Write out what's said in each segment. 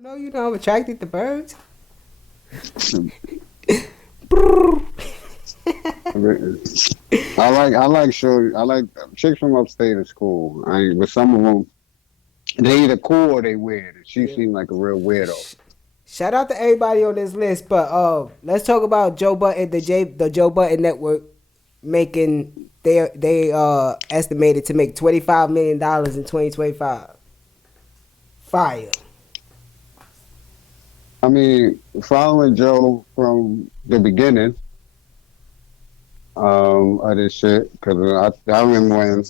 No, you know I'm attracted to birds. I like chicks from upstate is cool. But some of them, they either cool or they weird. She Yeah. seemed like a real weirdo. Shout out to everybody on this list, but let's talk about Joe Budden, the Joe Budden Network making they estimated to make $25 million in 2025. Fire. I mean, following Joe from the beginning of this shit, because I remember when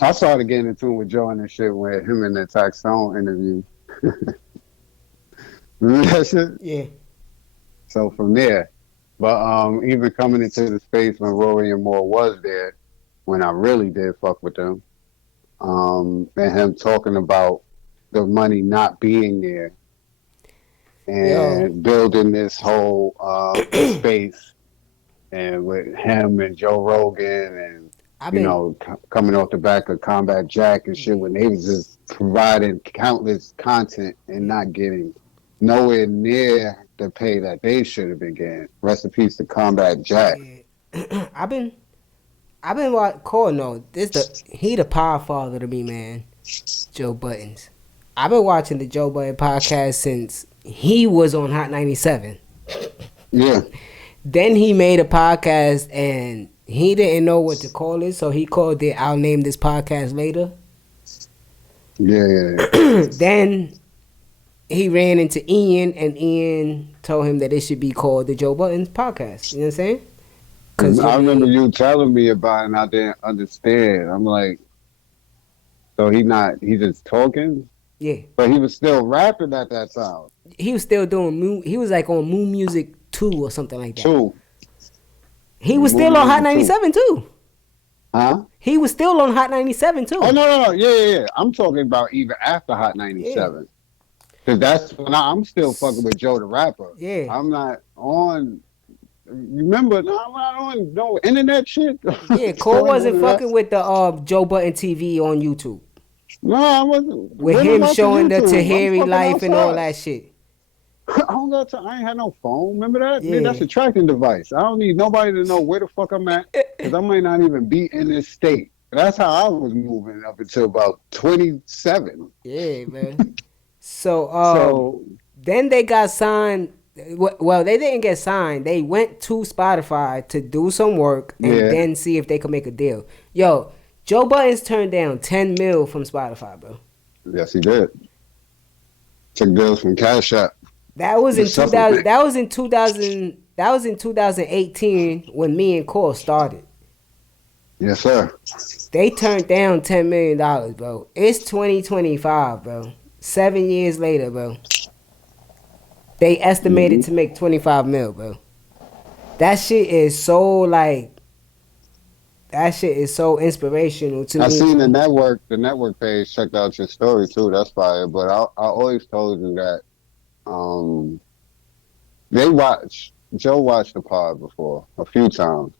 I started getting in tune with Joe and this shit with him in the Tax Stone interview. Remember that shit? Yeah. So from there, but even coming into the space when Rory and Moore was there, when I really did fuck with them, and him talking about the money not being there Yo. and building this whole space, and with him and Joe Rogan and I've been coming off the back of Combat Jack and shit when they was just providing countless content and not getting nowhere near the pay that they should have been getting. Rest in peace to Combat Jack. yeah. I've been watching Cole. No, he the power father to me, man. Joe Buttons. I've been watching the Joe Budden podcast since he was on Hot 97. Yeah. Then he made a podcast and he didn't know what to call it, so he called it "I'll name this podcast later." Yeah. Then he ran into Ian, and Ian told him that it should be called the Joe Budden Podcast. You know what I'm saying? I remember you telling me about it and I didn't understand. I'm like, so he just talking? Yeah. But he was still rapping at that time. He was still doing he was like on Moon Music 2 or something like that. Two. He was still on Hot 97 too. Huh? He was still on Hot 97 too. Oh no. Yeah. I'm talking about even after Hot 97. Because that's when I'm still fucking with Joe the rapper. Yeah. I'm not on. Remember, no, I'm not on no internet shit. Yeah, Cole wasn't fucking with the Joe Budden TV on YouTube. No, I wasn't. With him showing the Tahiri life and all that shit. I ain't had no phone. Remember that? Yeah. That's a tracking device. I don't need nobody to know where the fuck I'm at because I might not even be in this state. That's how I was moving up until about 27. Yeah, man. So then they got signed. Well, they didn't get signed. They went to Spotify to do some work and then see if they could make a deal. Yo, Joe Budden's turned down $10 million from Spotify, bro. Yes, he did. Took deals from Cash App. That was in 2000. That was in 2000. That was in 2018 when me and Cole started. Yes, sir. They turned down $10 million, bro. It's 2025, bro. 7 years later, bro. They estimated to make 25 mil, bro. That shit is so that shit is so inspirational to me. I seen the network page. Checked out your story too. That's fire. But I always told you that Joe watched the pod before a few times.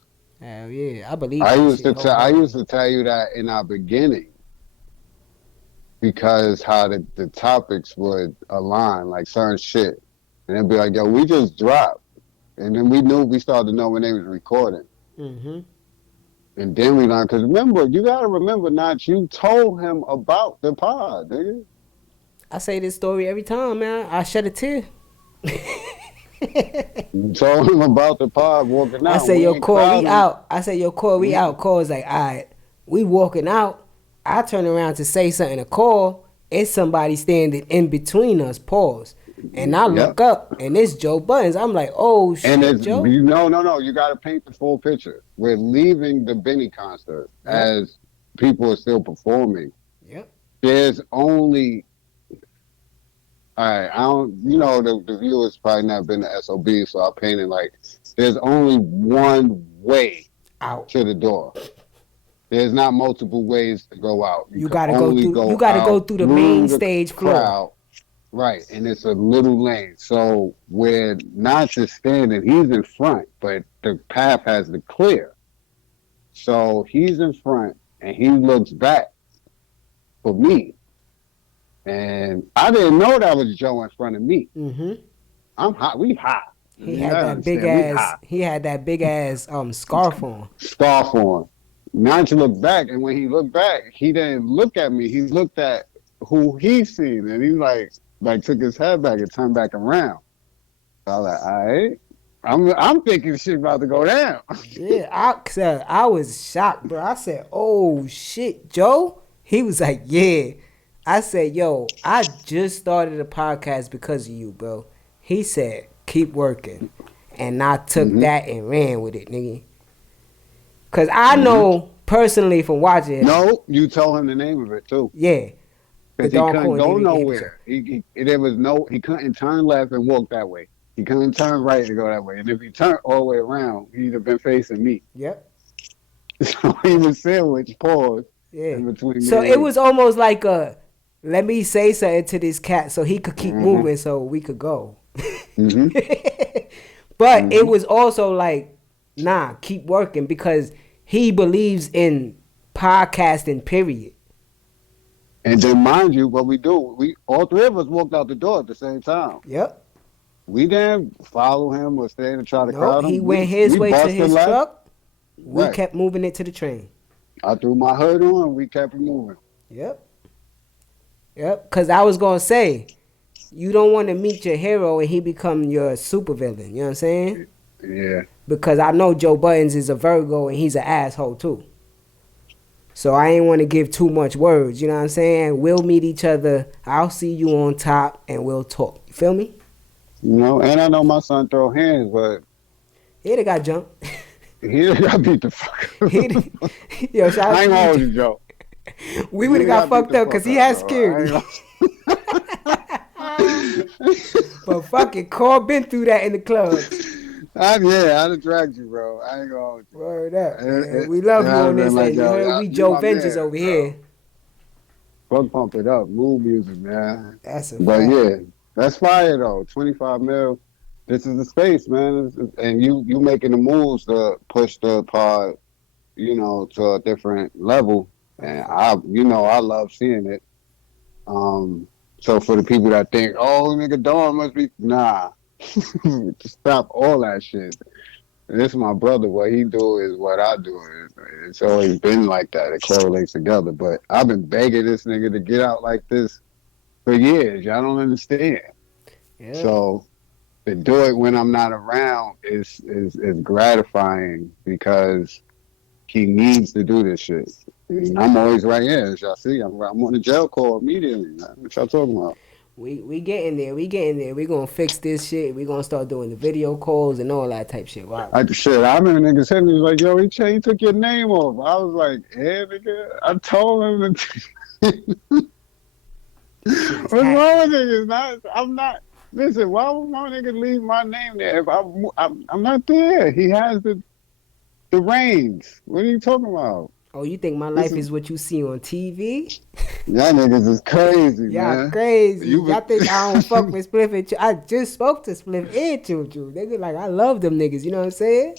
Hell yeah, I believe. I used to tell you that in our beginning because how the topics would align, like certain shit, and it'd be like, yo, we just dropped, and then we started to know when they was recording. Mm-hmm. And then we learned, because you got to remember, Notch, you told him about the pod, nigga. I say this story every time, man. I shed a tear. You told him about the pod walking out. I say, yo, Cole, we out. I say, yo, Cole, we out. Cole's like, all right, we walking out. I turn around to say something to Cole. It's somebody standing in between us, pause. And I look up, and it's Joe Budden. I'm like, oh, shit, and it's, Joe. No. You got to paint the full picture. We're leaving the Benny concert as people are still performing. Yep. There's only... All right, the viewers probably not been to SOB, so I painted like there's only one way out to the door. There's not multiple ways to go out. You gotta go through. You gotta go through the main stage floor. Right, and it's a little lane. So where Notch is standing, he's in front, but the path has to clear. So he's in front, and he looks back for me. And I didn't know that was Joe in front of me. Mm-hmm. I'm hot. We hot. He had that big ass. He had that big ass scarf on. Scarf on. Now to look back, and when he looked back, he didn't look at me. He looked at who he seen, and he like took his head back and turned back around. So I was like, all right. I'm thinking shit about to go down. Yeah, I was shocked, bro. I said, "Oh shit, Joe." He was like, "Yeah." I said, "Yo, I just started a podcast because of you, bro." He said, "Keep working," and I took that and ran with it, nigga. Cause I know personally from watching it. No, you told him the name of it too. Yeah. Because he couldn't go nowhere. He couldn't turn left and walk that way. He couldn't turn right and go that way. And if he turned all the way around, he'd have been facing me. Yep. So he was sandwiched, paused. Yeah. In between so it was almost like let me say something to this cat so he could keep moving so we could go. But it was also like, nah, keep working because he believes in podcasting, period. And then mind you, what we do, we all three of us walked out the door at the same time. Yep. We didn't follow him or stand and try to crowd him. He went his way to his truck. We kept moving it to the train. I threw my hood on. We kept it moving. Yep. Because I was going to say, you don't want to meet your hero and he become your supervillain. You know what I'm saying? Yeah. Because I know Joe Buttons is a Virgo and he's an asshole too. So I ain't want to give too much words. You know what I'm saying? We'll meet each other. I'll see you on top and we'll talk. You feel me? You know, and I know my son throw hands, but he'd have got jumped. He got beat the fuck up. Yo, shout out I ain't gonna hold you, Joe. We would have got fucked up because he had security. But fucking Cole been through that in the club. I'd have dragged you, bro. I ain't gonna hold you. Word up. We love you on this end. You heard we Joe Ventures over here. Fuck pump it up. Mood music, man. That's a But fact. yeah, that's fire though. 25 mil. This is the space, man. And you making the moves to push the pod, to a different level. And I love seeing it. So for the people that think, oh, nigga, Dawn must be, nah. Stop all that shit. This is my brother. What he do is what I do. It's always been like that. It correlates together. But I've been begging this nigga to get out like this for years. Y'all don't understand. Yeah. So to do it when I'm not around is gratifying because he needs to do this shit. And I'm always right here. As y'all see, I'm on the jail call immediately. What y'all talking about? We getting there. We gonna fix this shit. We gonna start doing the video calls and all that type shit. Wow. I remember niggas saying, he was like, yo, he took your name off. I was like, yeah, nigga. I told him what's wrong with niggas? I'm not. Listen, why would my nigga leave my name there if I'm not there? He has the reins. What are you talking about? Oh, you think my life is what you see on TV? Y'all niggas is crazy, man. Y'all crazy. Y'all think I don't fuck with Spliff and I just spoke to Spliff and Choo Choo. They be like, I love them niggas. You know what I'm saying?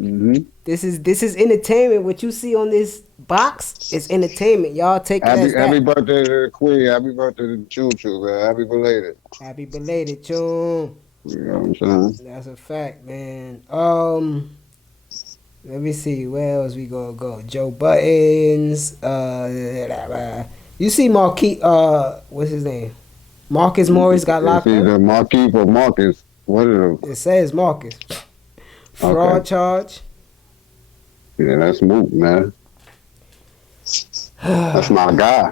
Mm-hmm. This is entertainment. What you see on this box is entertainment. Y'all take it as that. Happy birthday to the queen. Happy birthday to Choo Choo, man. Happy belated. Happy belated, Choo. You know what I'm saying? That's a fact, man. Let me see. Where else we gonna go? Joe Buttons. You see Marquis, what's his name? Marcus Morris got locked up. It's either Marquis or Marcus. What is it? It says Marcus. Fraud charge. Yeah, that's Mook, man. That's my guy.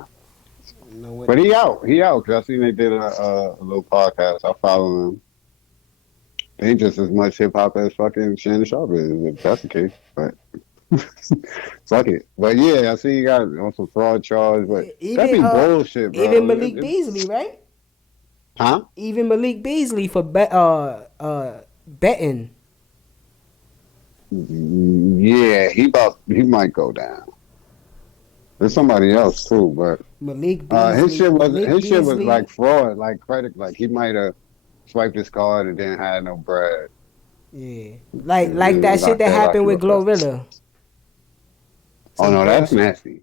But he out. Because I seen they did a little podcast. I follow him. They ain't just as much hip hop as fucking Shannon Sharp is, if that's the case. But fuck it. But yeah, I see you got on some fraud charge. But that'd be bullshit, bro. Even Malik Beasley, right? Huh? Even Malik Beasley for betting. Yeah, he might go down. There's somebody else too, but Malik Beasley. His shit was like fraud, like credit, like he might have swiped his card and then had no bread. Yeah, like that shit that happened with Glorilla. Oh no, that's nasty.